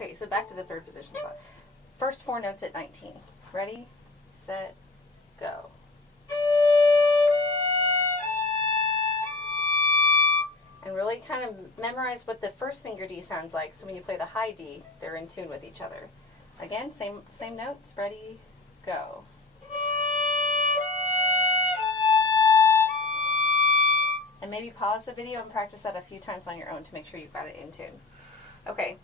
Okay, so back to the third position spot. First four notes at 19. Ready, set, go. And really kind of memorize what the first finger D sounds like, so when you play the high D, they're in tune with each other. Again, same notes. Ready, go. And maybe pause the video and practice that a few times on your own to make sure you've got it in tune. Okay.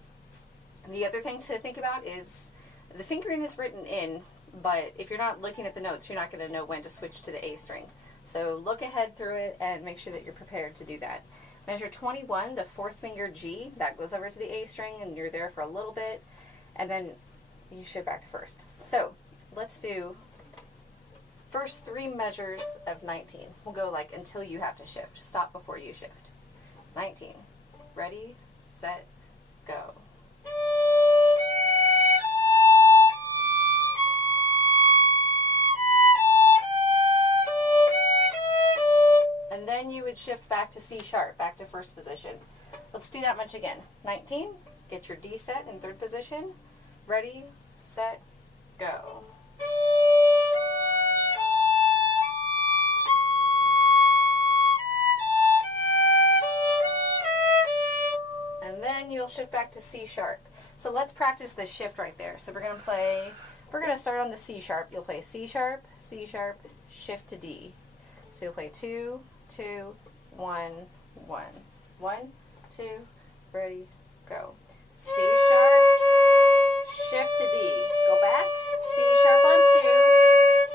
And the other thing to think about is the fingering is written in, but if you're not looking at the notes, you're not going to know when to switch to the A string. So look ahead through it and make sure that you're prepared to do that. Measure 21, the fourth finger G, that goes over to the A string, and you're there for a little bit, and then you shift back to first. So let's do first three measures of 19. We'll go like until you have to shift. Stop before you shift. 19. Ready, set, go. And then you would shift back to C sharp, back to first position. Let's do that much again. 19, get your D set in third position. Ready, set, go. And then you'll shift back to C sharp. So let's practice the shift right there. So we're going to start on the C sharp. You'll play C sharp, shift to D. So you'll play 2, 2, 1, 1. 1, 2, ready, go. C sharp, shift to D. Go back, C sharp on 2,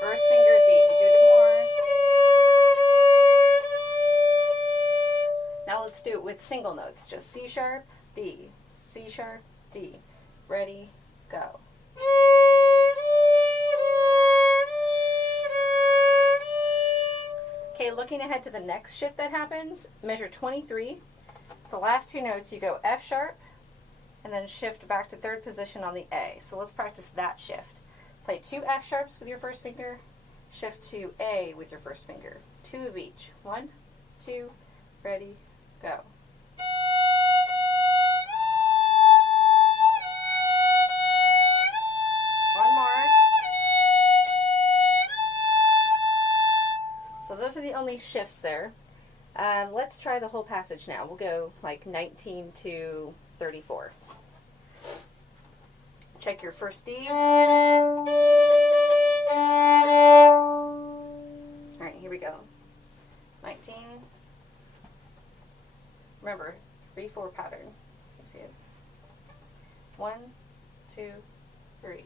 first finger D. Do it more. Now let's do it with single notes. Just C sharp, D, C sharp, D. Ready, go. Okay, looking ahead to the next shift that happens, measure 23. The last two notes, you go F sharp, and then shift back to third position on the A. So let's practice that shift. Play 2 F sharps with your first finger, shift to A with your first finger. 2 of each. 1, 2, ready, go. One more. So those are the only shifts there. Let's try the whole passage now. We'll go like 19 to 34. Check your first D. All right, here we go. 19. Remember, 3/4 pattern. You see it? 1, 2, 3.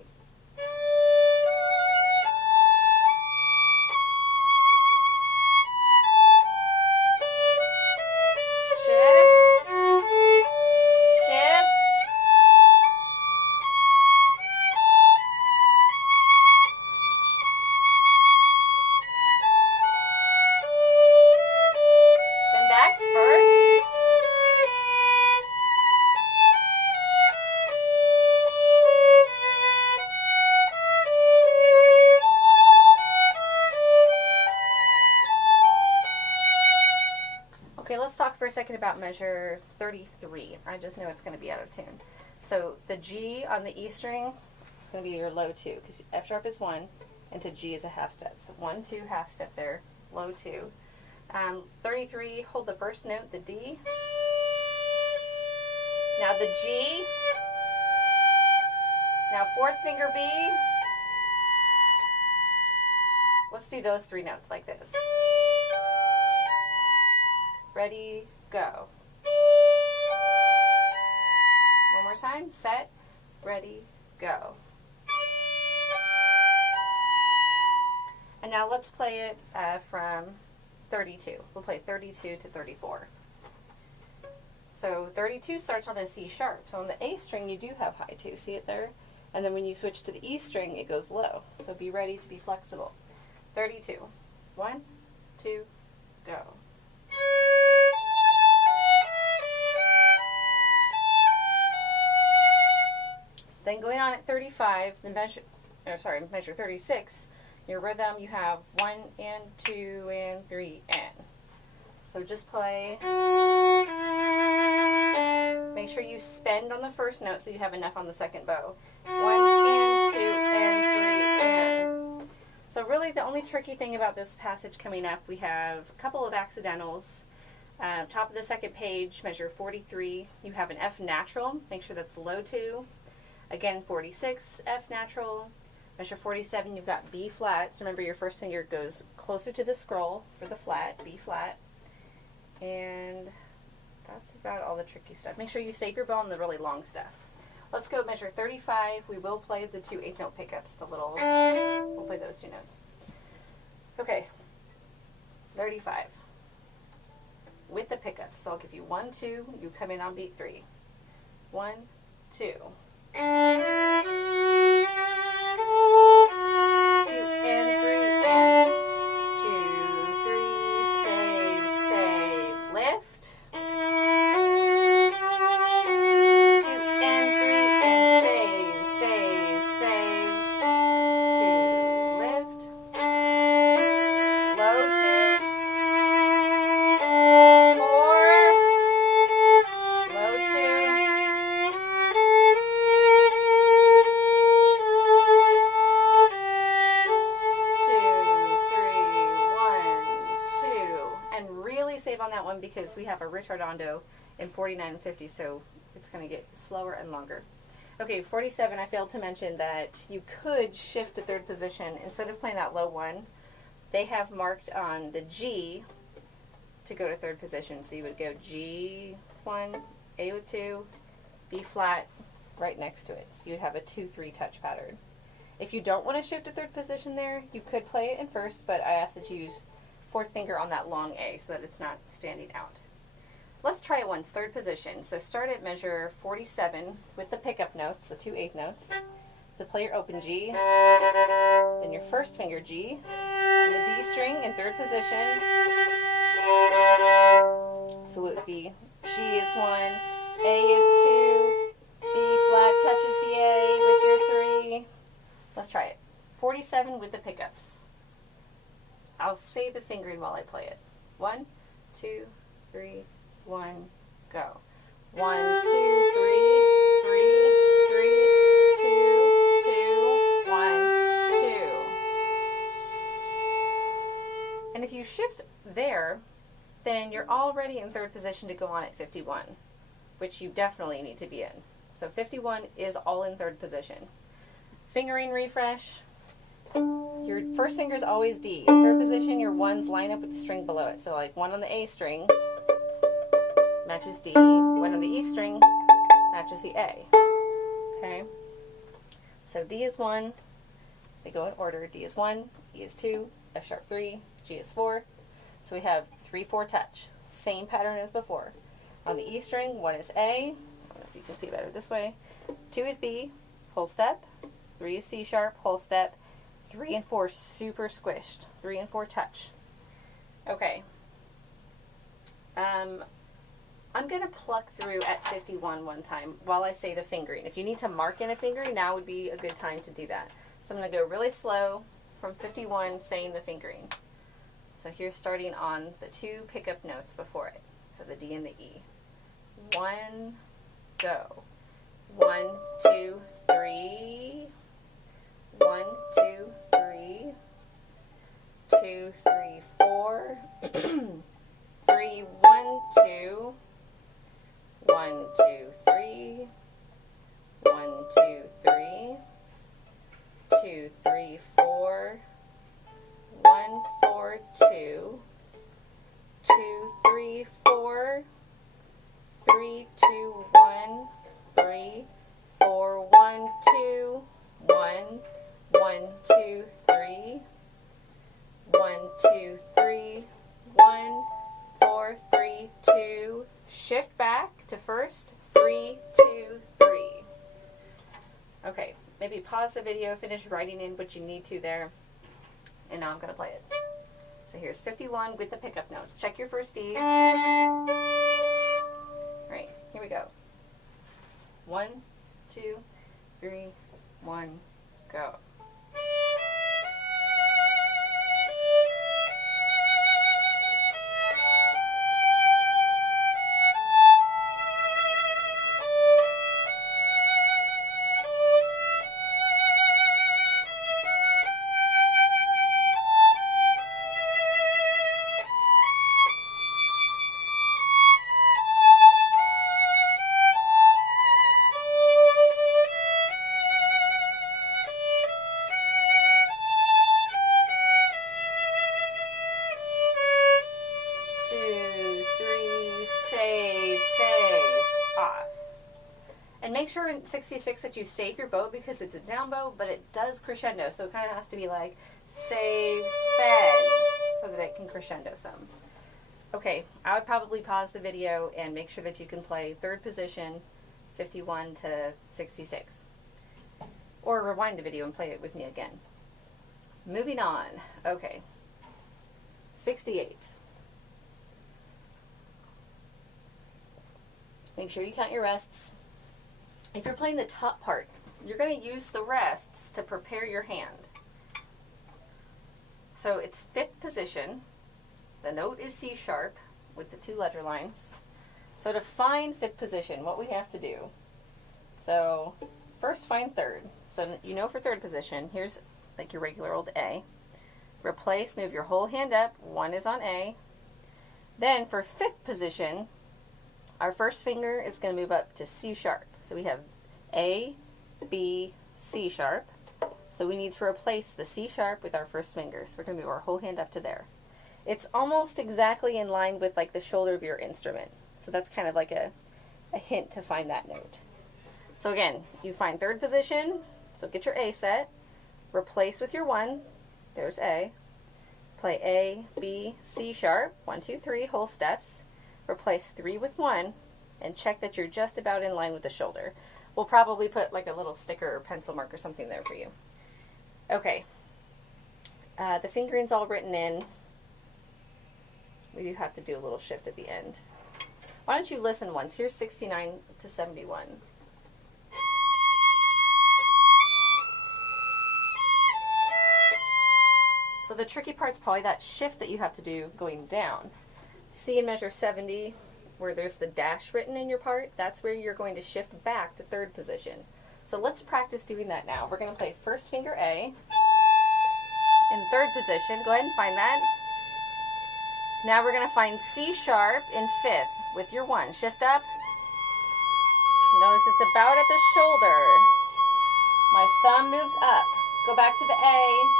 Okay, let's talk for a second about measure 33. I just know it's going to be out of tune. So the G on the E string is going to be your low 2, because F sharp is 1, and to G is a half step. So 1, 2, half step there, low 2. 33, hold the first note, the D. Now the G. Now fourth finger B. Let's do those 3 notes like this. Ready, go. One more time. Set, ready, go. And now let's play it from 32. We'll play 32 to 34. So 32 starts on a C sharp. So on the A string, you do have high 2. See it there? And then when you switch to the E string, it goes low. So be ready to be flexible. 32. 1, 2, go. Then going on at 35, measure 36, your rhythm, you have 1 and 2 and 3 and. So just play. Make sure you spend on the first note so you have enough on the second bow. 1 and 2 and 3 and. So really the only tricky thing about this passage coming up, we have a couple of accidentals. Top of the second page, measure 43. You have an F natural. Make sure that's low 2. Again, 46, F natural. Measure 47, you've got B flat. So remember your first finger goes closer to the scroll for the flat, B flat. And that's about all the tricky stuff. Make sure you save your bow on the really long stuff. Let's go measure 35. We will play the 2 8th note pickups, we'll play those 2 notes. Okay, 35. With the pickups. So I'll give you 1, 2, you come in on beat 3. 1, 2. 2 and 3 and 2, 3, save, save, lift. 2 and 3 and save, save, save. 2, lift. Low 2. 4. Low 2. 2, 3, 1, 2. And really save on that one because we have a ritardando in 49 and 50, so it's going to get slower and longer. Okay, 47, I failed to mention that you could shift to third position. Instead of playing that low 1, they have marked on the G to go to third position. So you would go G1, A with 2, B flat right next to it. So you'd have a 2-3 touch pattern. If you don't want to shift to third position there, you could play it in first, but I ask that you use fourth finger on that long A so that it's not standing out. Let's try it once, third position. So start at measure 47 with the pickup notes, the 2 8th notes. So play your open G, then your first finger G, on the D string in third position. So it would be G is 1, A is 2, B flat touches the A with your 3. Let's try it. 47 with the pickups. I'll say the fingering while I play it. 1, 2, 3, 1, go. 1, 2, 3, 3, 3, 2, 2, 1, 2. And if you shift there, then you're already in third position to go on at 51, which you definitely need to be in. So 51 is all in third position. Fingering refresh. Your first finger is always D. In third position, your 1s line up with the string below it. So like 1 on the A string matches D. 1 on the E string matches the A. Okay? So D is 1. They go in order. D is 1, E is 2, F sharp 3, G is 4. So we have 3-4 touch. Same pattern as before. On the E string, 1 is A. I don't know if you can see better this way. 2 is B, whole step. 3 is C sharp, whole step. 3 and 4 super squished. 3 and 4 touch. Okay. I'm going to pluck through at 51 one time while I say the fingering. If you need to mark in a fingering, now would be a good time to do that. So I'm going to go really slow from 51 saying the fingering. So here's starting on the 2 pickup notes before it. So the D and the E. 1, go. 1, 2, 3. 1, 2, 3. 2, 3, 4. 3, 1, 2. 1, 2, 3. 1, 2, 3. 2, 3, 4. 1, 4, 2. 2, 3, 4. 3, 2, 1. 3, 4, 1, 2. 1, 1, 2, 3. 1, 2, 3. 1, 4, 3, 2. Shift back to first. 3, 2, 3. Okay, maybe pause the video, finish writing in what you need to there, and now I'm going to play it. So here's 51 with the pickup notes. Check your first D. All right, here we go. 1, 2, 3, 1, go. And make sure in 66 that you save your bow because it's a down bow, but it does crescendo. So it kind of has to be like save, sped, so that it can crescendo some. Okay, I would probably pause the video and make sure that you can play third position, 51 to 66. Or rewind the video and play it with me again. Moving on. Okay. 68. Make sure you count your rests. If you're playing the top part, you're going to use the rests to prepare your hand. So it's fifth position. The note is C sharp with the 2 letter lines. So to find fifth position, what we have to do. So first find third. So you know for third position, here's like your regular old A. Replace, move your whole hand up. 1 is on A. Then for fifth position, our first finger is going to move up to C sharp. So we have A, B, C sharp. So we need to replace the C sharp with our first finger. So we're going to move our whole hand up to there. It's almost exactly in line with like the shoulder of your instrument. So that's kind of like a hint to find that note. So again, you find third position. So get your A set. Replace with your 1. There's A. Play A, B, C sharp. 1, 2, 3, whole steps. Replace 3 with 1 and check that you're just about in line with the shoulder. We'll probably put like a little sticker or pencil mark or something there for you. Okay. The fingering's all written in. We do have to do a little shift at the end. Why don't you listen once? Here's 69 to 71. So the tricky part's probably that shift that you have to do going down. See in measure 70 where there's the dash written in your part? That's where you're going to shift back to third position. So let's practice doing that now. We're going to play first finger A in third position. Go ahead and find that. Now we're going to find C sharp in fifth with your 1. Shift up. Notice it's about at the shoulder. My thumb moves up. Go back to the A.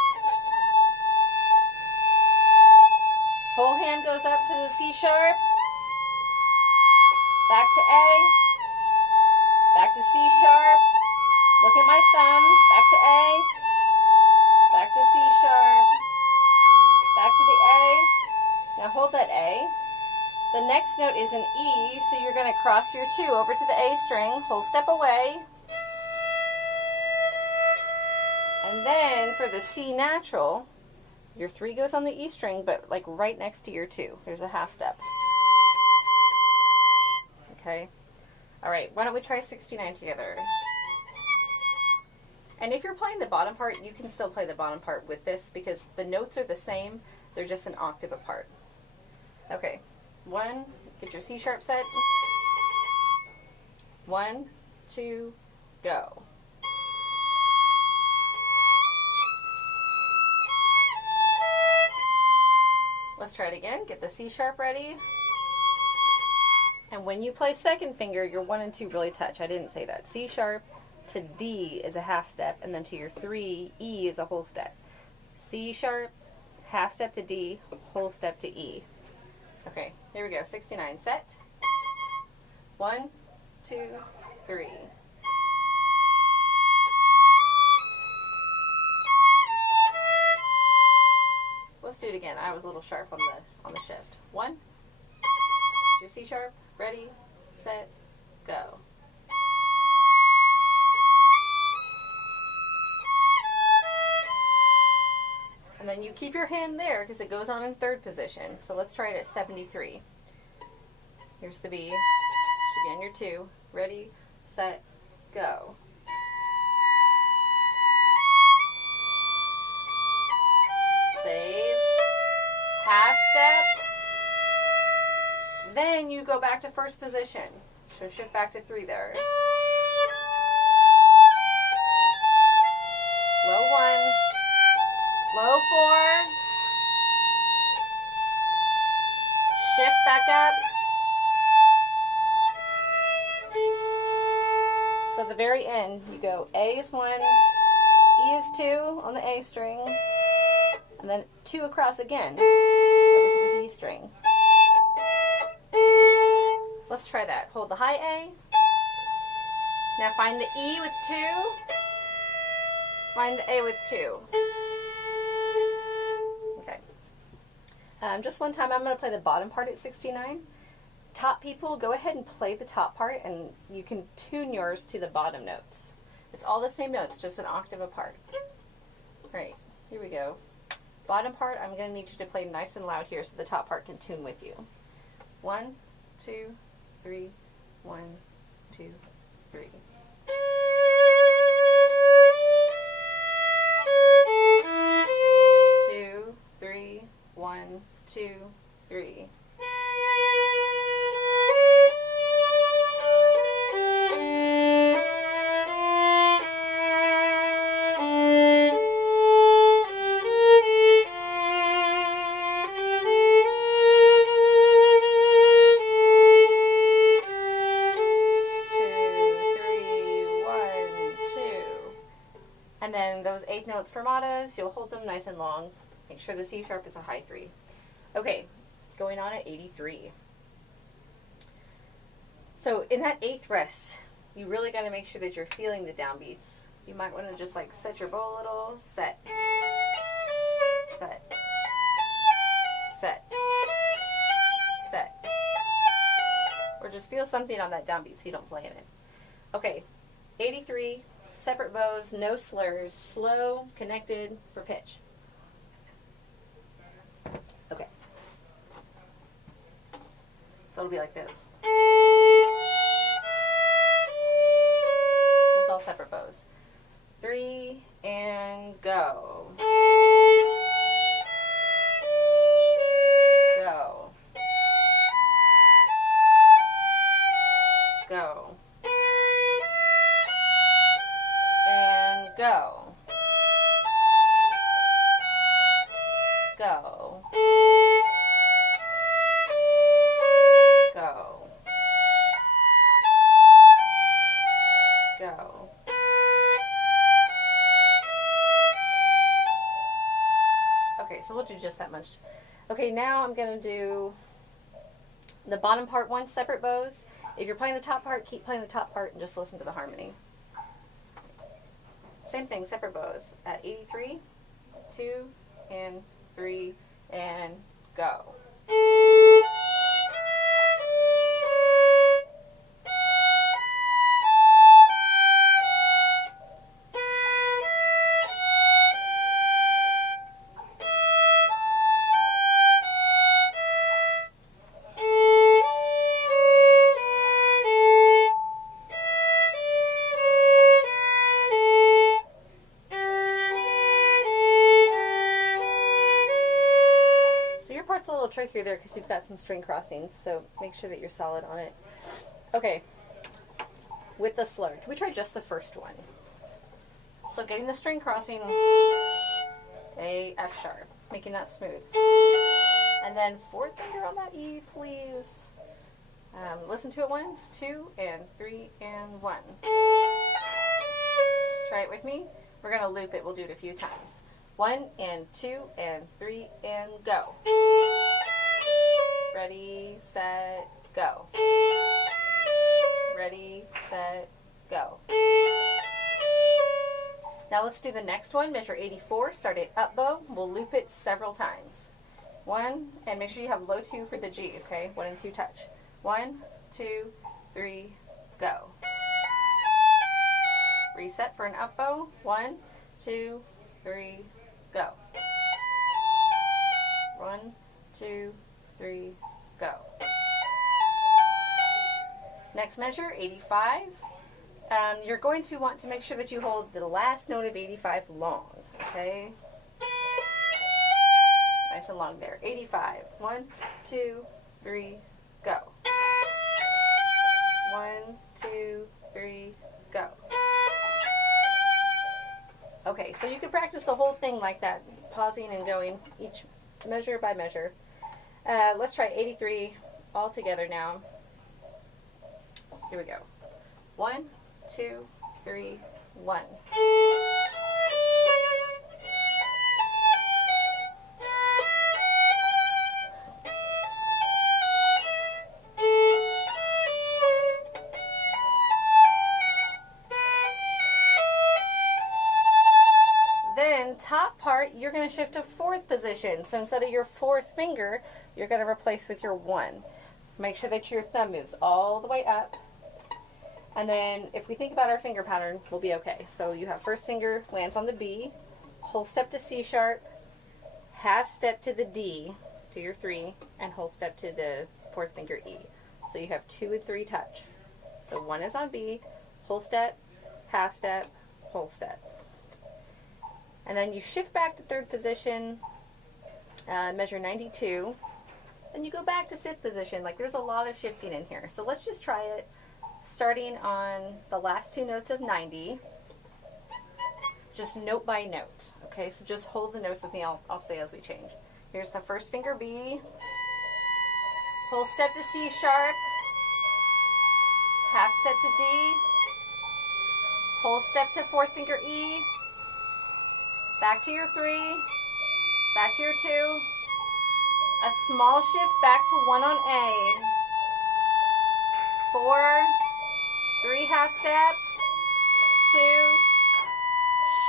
Whole hand goes up to the C sharp. Back to A. Back to C sharp. Look at my thumb. Back to A. Back to C sharp. Back to the A. Now hold that A. The next note is an E, so you're going to cross your 2 over to the A string. Whole step away. And then for the C natural, your 3 goes on the E string, but like right next to your 2. There's a half step. Okay. All right, why don't we try 69 together? And if you're playing the bottom part, you can still play the bottom part with this because the notes are the same. They're just an octave apart. Okay. 1, get your C sharp set. 1, 2, go. Let's try it again. Get the C sharp ready. And when you play second finger, your 1 and 2 really touch. I didn't say that. C sharp to D is a half step, and then to your 3, E is a whole step. C sharp, half step to D, whole step to E. Okay, here we go. 69. Set. 1, 2, 3. Let's do it again. I was a little sharp on the shift. 1. Your C sharp. Ready, set, go. And then you keep your hand there because it goes on in third position. So let's try it at 73. Here's the B. Should be on your 2. Ready, set, go. Save. Half step. Then you go back to first position. So shift back to 3 there. Low 1. Low 4. Shift back up. So at the very end, you go A is 1, E is 2 on the A string, and then 2 across again over to the D string. Let's try that. Hold the high A. Now find the E with 2. Find the A with 2. Okay. Just one time I'm going to play the bottom part at 69. Top people, go ahead and play the top part, and you can tune yours to the bottom notes. It's all the same notes, just an octave apart. Alright, here we go. Bottom part, I'm going to need you to play nice and loud here so the top part can tune with you. 1, 2, 3, 1, 2, 3. 2, 3, 1, 2, 3. And then those 8 notes fermatas, you'll hold them nice and long. Make sure the C sharp is a high 3. Okay, going on at 83. So in that 8th rest, you really got to make sure that you're feeling the downbeats. You might want to just like set your bow a little, set, set, set, set. Or just feel something on that downbeat so you don't play in it. Okay, 83. Separate bows, no slurs, slow, connected for pitch. Okay. So it'll be like this. Just all separate bows. 3 and go. Go. Go. Go. Go. Go. Go. Okay, so we'll do just that much. Okay, now I'm going to do the bottom part 1 separate bows. If you're playing the top part, keep playing the top part and just listen to the harmony. Same thing, separate bows at 83, 2, and 3, and go. It's a little trickier there because you've got some string crossings, so make sure that you're solid on it. Okay, with the slur, can we try just the first one? So getting the string crossing, A, F sharp, making that smooth. And then 4th finger on that E, please. Listen to it once, 2 and 3 and 1. Try it with me. We're going to loop it. We'll do it a few times. 1 and 2 and 3 and go. Ready, set, go. Ready, set, go. Now let's do the next one. Measure 84. Start at up bow. We'll loop it several times. 1, and make sure you have low 2 for the G, okay? 1 and 2 touch. 1, 2, 3, go. Reset for an up bow. 1, 2, 3, go. 1, 2, 3, go. Next measure, 85. You're going to want to make sure that you hold the last note of 85 long, okay? Nice and long there. 85. 1, 2, 3, go. 1, 2, 3, go. Okay, so you can practice the whole thing like that, pausing and going each measure by measure. Let's try 83 all together now. Here we go. 1, 2, 3, 1. then top part, you're going to shift to fourth position. So instead of your fourth finger, you're going to replace with your 1. Make sure that your thumb moves all the way up. And then if we think about our finger pattern, we'll be okay. So you have first finger lands on the B, whole step to C sharp, half step to the D, to your 3, and whole step to the fourth finger E. So you have 2 and 3 touch. So 1 is on B, whole step, half step, whole step. And then you shift back to third position, measure 92, and you go back to fifth position. Like, there's a lot of shifting in here. So let's just try it, starting on the last 2 notes of 90, just note by note. Okay, so just hold the notes with me. I'll say as we change. Here's the first finger B, whole step to C sharp, half step to D, whole step to fourth finger E, back to your 3, back to your 2, a small shift back to 1 on A, 4, 3 half step, 2,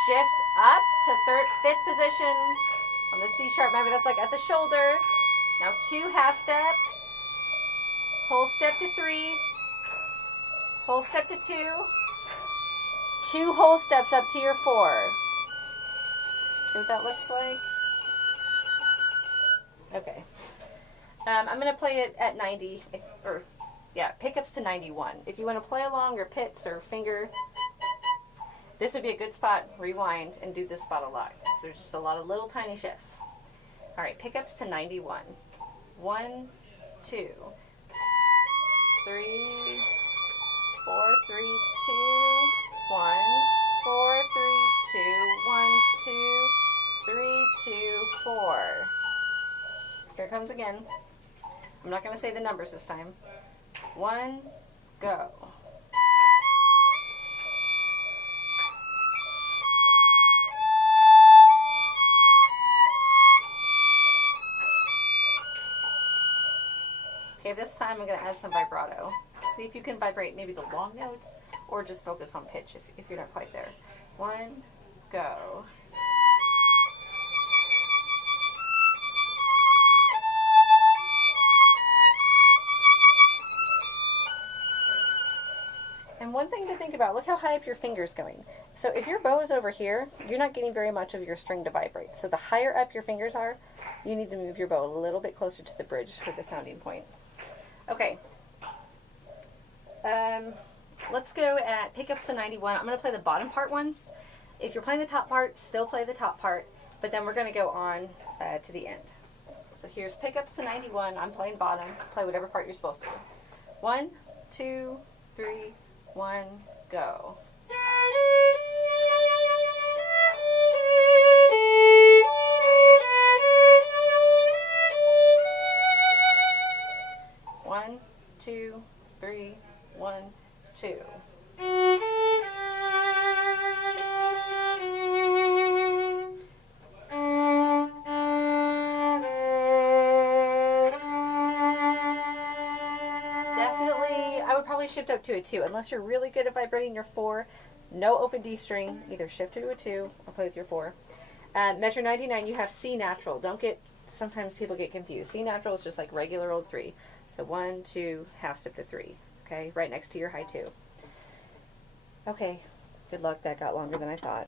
shift up to fifth position on the C sharp. Remember, that's like at the shoulder. Now 2 half step, whole step to 3, whole step to 2, 2 whole steps up to your 4. See what that looks like? Okay. I'm going to play it at 90, pickups to 91. If you want to play along or pits or finger, this would be a good spot. Rewind and do this spot a lot. There's just a lot of little tiny shifts. All right, pickups to 91. 1, 2, 3, 4, 3, 2, 1, 4, 3, 2, 1, 2, 3, 2, 4. Here it comes again. I'm not going to say the numbers this time. 1, go. Okay, this time I'm going to add some vibrato. See if you can vibrate maybe the long notes or just focus on pitch if you're not quite there. 1, go. And one thing to think about, look how high up your finger's going. So if your bow is over here, you're not getting very much of your string to vibrate. So the higher up your fingers are, you need to move your bow a little bit closer to the bridge for the sounding point. Okay. Let's go at pickups to 91. I'm going to play the bottom part ones. If you're playing the top part, still play the top part, but then we're going to go on to the end. So here's pickups to 91. I'm playing bottom. Play whatever part you're supposed to. 1, 2, 3, 1, go. One, 2, 3, 1, 2. Definitely, I would probably shift up to a 2. Unless you're really good at vibrating your 4, no open D string, either shift to a 2 or play with your 4. Measure 99, you have C natural. Sometimes people get confused. C natural is just like regular old 3. So 1, 2, half step to 3. Okay, right next to your high 2. Okay, good luck. That got longer than I thought.